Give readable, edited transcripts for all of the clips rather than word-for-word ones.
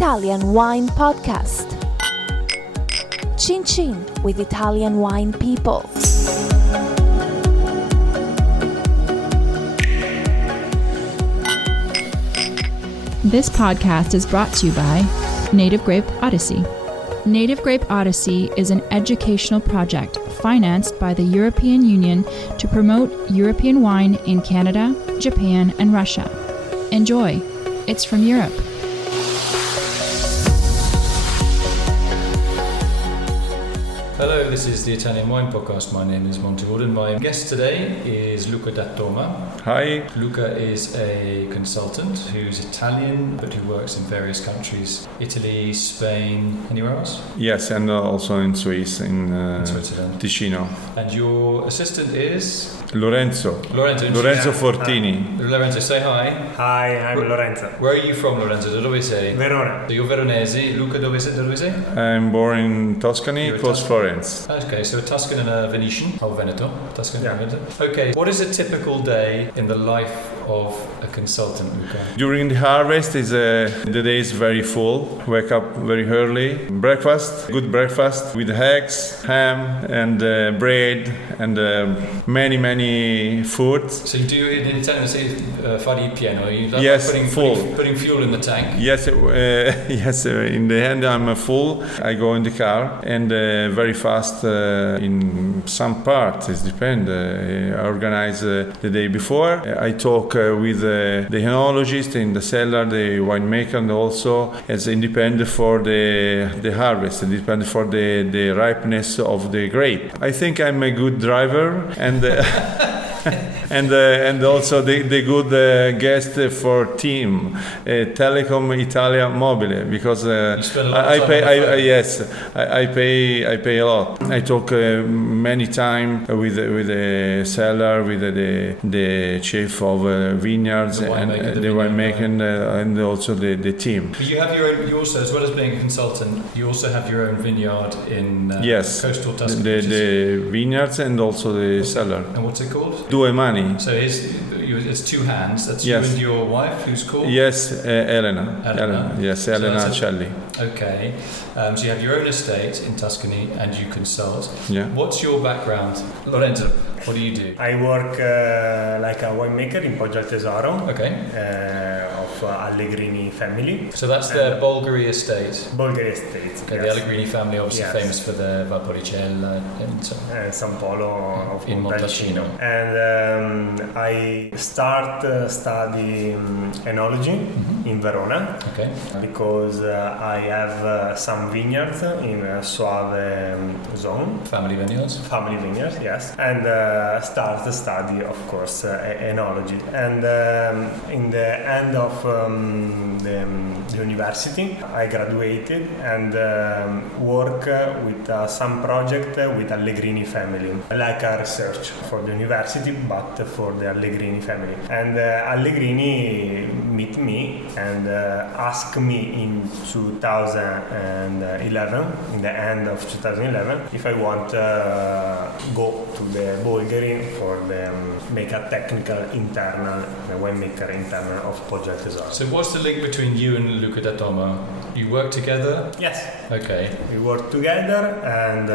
Italian Wine Podcast. Chin Chin with Italian wine people. This podcast is brought to you by Native Grape Odyssey. Native Grape Odyssey is an educational project financed by the European Union to promote European wine in Canada, Japan, and Russia. Enjoy. It's from Europe. Hello, this is the Italian Wine Podcast. My name is Monty Waldin. My guest today is Luca D'Attoma. Hi. Luca is a consultant who's Italian, but who works in various countries. Italy, Spain, anywhere else? Yes, and also in Swiss, in Switzerland. Ticino. And your assistant is? Lorenzo Fortini. Lorenzo, say hi. Hi, I'm Lorenzo. Where are you from, Lorenzo? Dove sei? Verona. So you're Veronese. Luca, dove sei? I'm born in Tuscany, close Florence. Okay, so a Tuscan and a Venetian. Oh, Veneto. Tuscan Yeah. and Veneto. Okay, what is a typical day in the life of a consultant, Luca? During the harvest, the day is very full. Wake up very early. Good breakfast with eggs, ham, and bread, and many foods. So you do it in Italian, say fare il pieno. You like Yes, full. Putting fuel in the tank. Yes, in the end I'm full. I go in the car and very fast in some parts, it depends. I organize the day before. I talk with the Enologist in the cellar, the winemaker, and also as independent for the harvest, independent for the ripeness of the grape. I think I'm a good driver and and also the good guest for team Telecom Italia Mobile, because I pay a lot. I talk many time with the seller, with the chief of vineyards, The winemaker, and the winemaker, and also the team. But you have your own. You also, as well as being a consultant, you also have your own vineyard in Yes, coastal Tuscany. the vineyards and also the cellar. And what's it called? Due Mani. So it's two hands. That's Yes. you and your wife, who's called? Yes, Elena. Elena. Yes, So Elena that's Celli. Okay. So you have your own estate in Tuscany and you consult. Yeah. What's your background? Lorenzo, what do you do? I work like a winemaker in Poggio al Tesoro Okay. of Allegrini family. So that's the Bolgheri estate. Bolgheri estate. Okay, yes. the Allegrini family, obviously Yes. famous for the Valpolicella and so on. San Polo of In Montalcino. Montalcino. And I start study enology in Verona Okay. because I have some vineyards in Soave zone. Family vineyards. Family vineyards, yes, and start the study, of course, enology. And in the end of the university, I graduated and work with some project with Allegrini family, like a research for the university, but for the Allegrini family. And Allegrini meet me and ask me in 2011, in the end of 2011, if I want go to the Bolgheri for the make a technical internal, the winemaker internal of Poggio al Tesoro. So what's the link between you and Luca D'Attoma? You work together? Yes. Okay. We work together and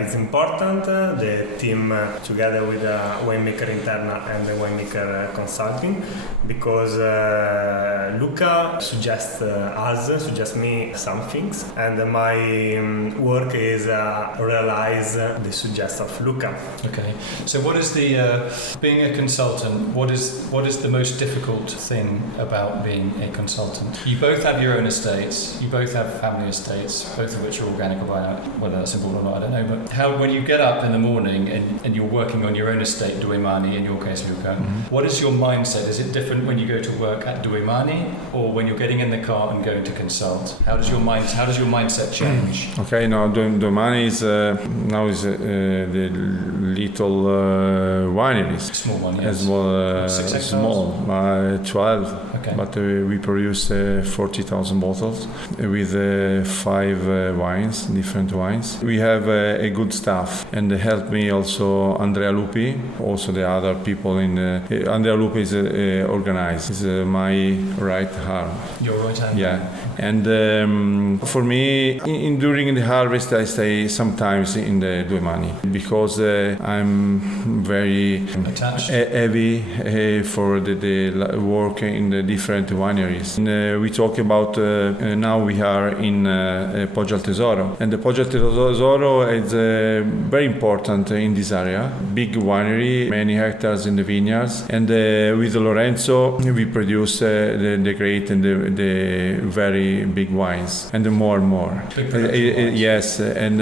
it's important, the team together with the winemaker internal and the winemaker consulting, because Luca suggests me some things, and my work is realize the suggestion of Luca. Okay. So what is the being a consultant? What is the most difficult thing about being a consultant? You both have your own estates. You both have family estates, both of which are organic or bio. Whether that's important or not, I don't know. But how, when you get up in the morning and you're working on your own estate, Due Mani, in your case, Luca, what is your mindset? Is it different when you go to work at Due Mani or when you're getting in the car and going to consult? How does How does your mindset change? Okay, now Domani is now is the little wineries. Small one, yes. Small, 12. Okay. But we produce 40,000 bottles with 5 wines, different wines. We have a good staff, and they help me also Andrea Lupi, also the other people in Andrea Lupi is organized. Is my right arm. Your right hand. Yeah. And for me, during the harvest, I stay sometimes in the Domani because I'm very attached, heavy for the work in the different wineries. And, we talk about now we are in Poggio al Tesoro, and the Poggio al Tesoro is very important in this area. Big winery, many hectares in the vineyards, and with Lorenzo we produce the great and the very big wines, and more and more. Yes, and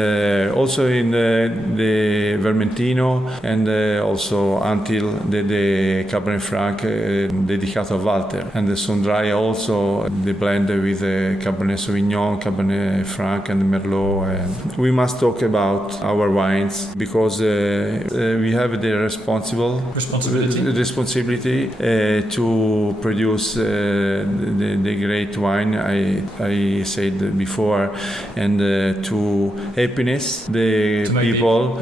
also in the Vermentino, and also until the Cabernet Franc dedicato a Walter, and the Sondria also the blend with Cabernet Sauvignon, Cabernet Franc, and Merlot. We must talk about our wines because we have the responsibility to produce the great wine. I said before, and to happiness the people,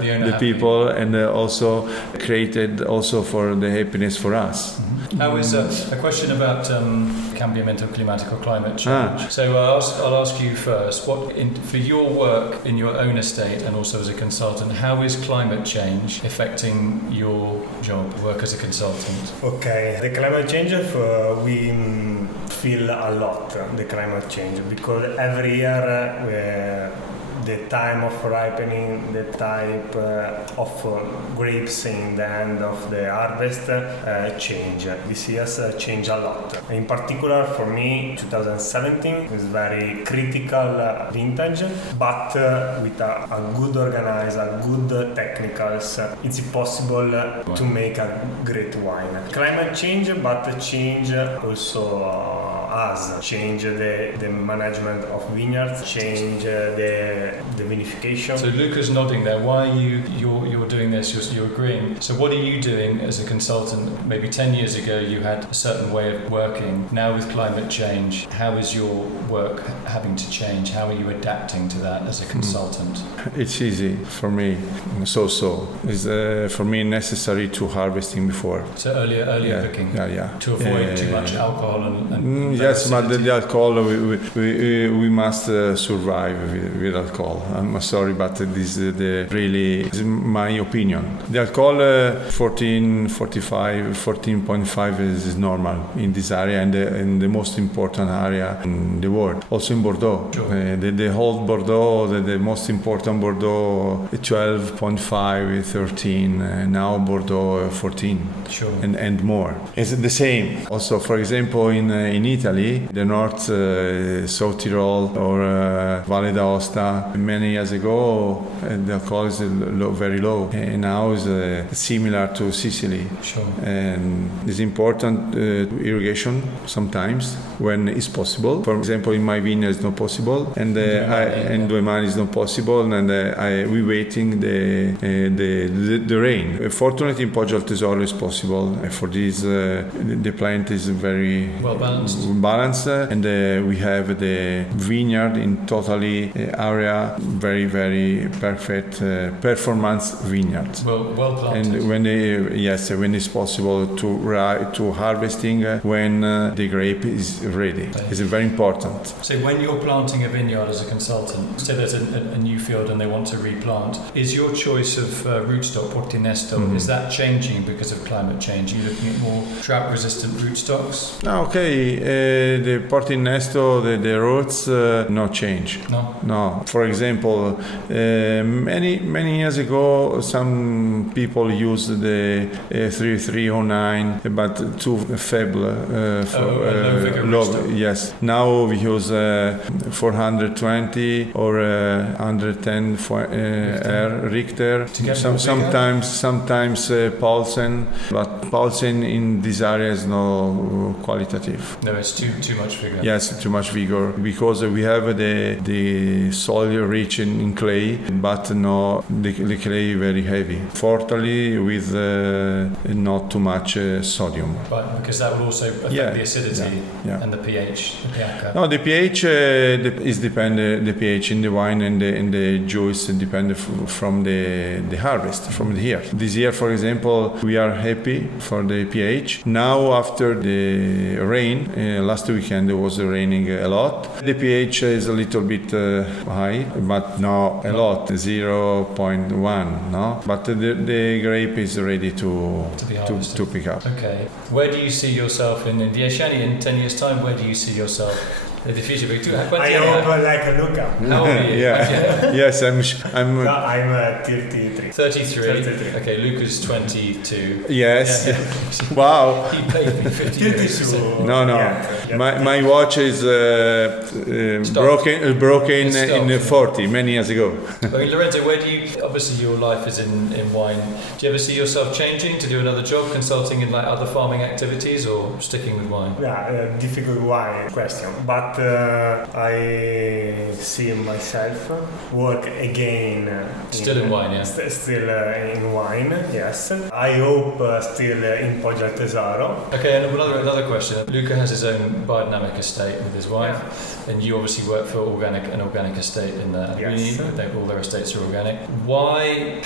and also created also for the happiness for us. Mm-hmm. How is a question about cambiamento climatico, climate change? So I'll ask you first. For your work in your own estate and also as a consultant, how is climate change affecting your job, work as a consultant? Okay, the climate change we feel a lot the climate change because every year the time of ripening, the type of grapes in the end of the harvest change. This year's change a lot. In particular for me, 2017 is very critical vintage, but with a good organized, a good technicals, it's possible to make a great wine. Climate change, but change also us, change the management of vineyards, change the vinification. So Luca's nodding there. Why are you're doing this? You're agreeing. So what are you doing as a consultant? Maybe 10 years ago you had a certain way of working. Now with climate change, how is your work having to change? How are you adapting to that as a consultant? It's easy for me. So it's for me necessary to harvesting before. So earlier picking. Yeah. To avoid too much alcohol and yes, but the alcohol we must survive with alcohol. I'm sorry, but this is is my opinion. The alcohol 14.5 is normal in this area and in the most important area in the world. Also in Bordeaux, sure. The whole Bordeaux, the most important Bordeaux, 12.5, 13. Now Bordeaux 14, sure, and more. It's the same. Also, for example, in Italy, the North, South Tyrol or Valle d'Aosta, many years ago, the alcohol is very low. And now is similar to Sicily. Sure. And it's important irrigation sometimes when it's possible. For example, in my vineyard it's not possible, and in Domani is not possible, and we waiting the rain. Fortunately, in Poggio al Tesoro is possible. For this, the plant is very well balanced, and we have the vineyard in totally area very, very perfect performance vineyard. Well planted. And when it's possible to harvesting when the grape is ready, it's very important. So when you're planting a vineyard as a consultant, say there's a new field and they want to replant, is your choice of rootstock, Portinesto, is that changing because of climate change? Are you looking at more drought-resistant rootstocks? Okay, the Portinesto, the roots, no change. No? No. For example, many years ago, some people used the 3309, but too feeble for low. Yes. Now we use 420 or 110 Richter. Sometimes Paulsen, but Paulsen in this area is no qualitative. No, it's too much vigor. Yes, too much vigor, because we have the soil rich in clay, but no, the clay very heavy. Fortunately, with not too much sodium. Right, because that will also affect the acidity and the pH. No, the pH is dependent. The pH in the wine and the juice depend from the harvest, from the year. This year, for example, we are happy for the pH. Now, after the rain, last weekend it was raining a lot. The pH is a little bit high, but not a lot, 0.1. No, but the grape is ready to pick up. Okay. Where do you see yourself in 10 years' time? Where do you see yourself? The future. I hope like Luca. How old are you? Yes, I'm. No, I'm 33. 33. Okay, Luca's 22. Yes. Wow. He paid me 50 euros. No. Yeah. My watch is broken in 40 many years ago. Okay, Lorenzo, where do you? Obviously, your life is in wine. Do you ever see yourself changing to do another job, consulting in like other farming activities, or sticking with wine? Yeah, difficult wine question, but I see myself work again. Still in wine, yeah. Still in wine, yes. I hope still in Poggio al Tesoro. Okay, and another question. Luca has his own biodynamic estate with his wife, and you obviously work for an organic estate in there. Yes. All their estates are organic.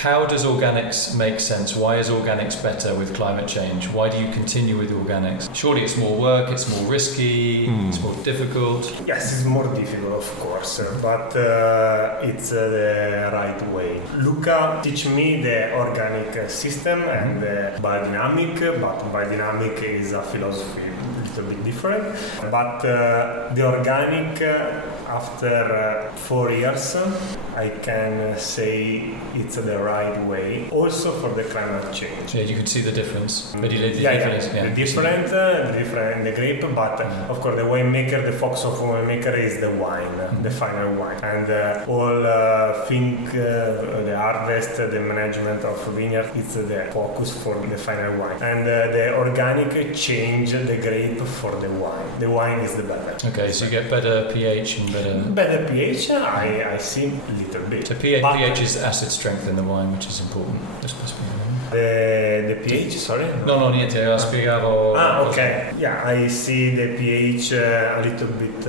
How does organics make sense? Why is organics better with climate change? Why do you continue with organics? Surely it's more work, it's more risky, it's more difficult. Yes, it's more difficult, of course, but it's the right way. Luca teach me the organic system and the biodynamic, but biodynamic is a philosophy a little bit different. But the organic, after 4 years, I can say it's the right way. Also for the climate change. Yeah, you can see the difference. The different in the grape, but of course the winemaker, the focus of winemaker is the wine, the final wine, and all the harvest, the management of vineyard, it's the focus for the final wine, and the organic change the grape for the wine. The wine is the better. Okay, so you get better pH and better pH. I see a little bit. So pH is acid strength in the wine, which is important. The pH, sorry? No, niente, spiegavo. Okay. Yeah, I see the pH a little bit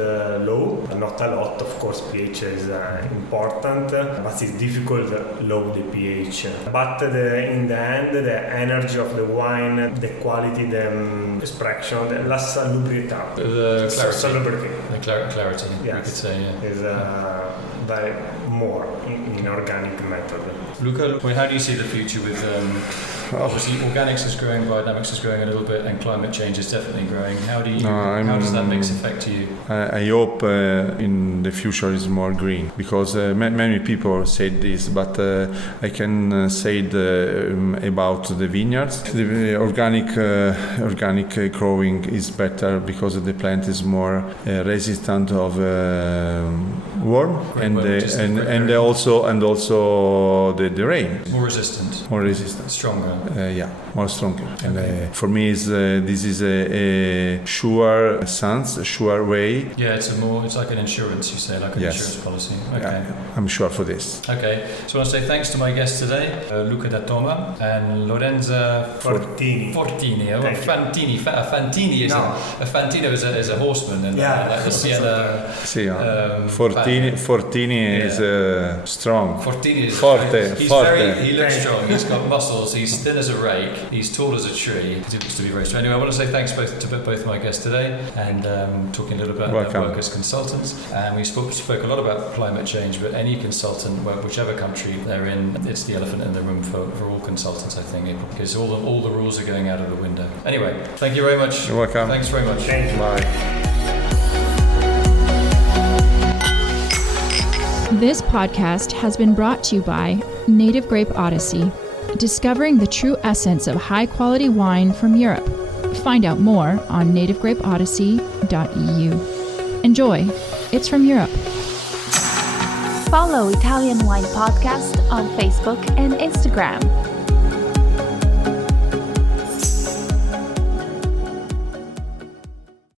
low, not a lot, of course, pH is important, but it's difficult low the pH. But in the end, the energy of the wine, the quality, the extraction, la salubrietà. The clarity. Salubrity. The clarity, yes. We could say, yeah. Is very more in organic method. Luca, how do you see the future with obviously organics is growing, biodynamics is growing a little bit, and climate change is definitely growing. How does that mix affect you? I hope in the future is more green, because many people said this, but I can say about the vineyards. The organic growing is better because the plant is more resistant of worm and also the rain. More resistant. Stronger. More stronger. Okay. And for me, this is a sure way. Yeah, it's like an insurance, you say, like an insurance policy. Okay. Yeah, I'm sure for this. Okay, so I want to say thanks to my guests today, Luca da Toma and Lorenzo Fortini. A Fantino is a horseman, and like the Siena. Fortini is strong. Fortini is forte. He looks strong. He's got muscles. He's thin as a rake. He's tall as a tree. He looks to be very strong. Anyway, I want to say thanks to both my guests today, and talking a little bit about their work as consultants. And we spoke a lot about climate change, but any consultant, whichever country they're in, it's the elephant in the room for all consultants, I think, because all the rules are going out of the window. Anyway, thank you very much. You're welcome. Thanks very much. Thank you. Bye. This podcast has been brought to you by Native Grape Odyssey, discovering the true essence of high-quality wine from Europe. Find out more on nativegrapeodyssey.eu. Enjoy. It's from Europe. Follow Italian Wine Podcast on Facebook and Instagram.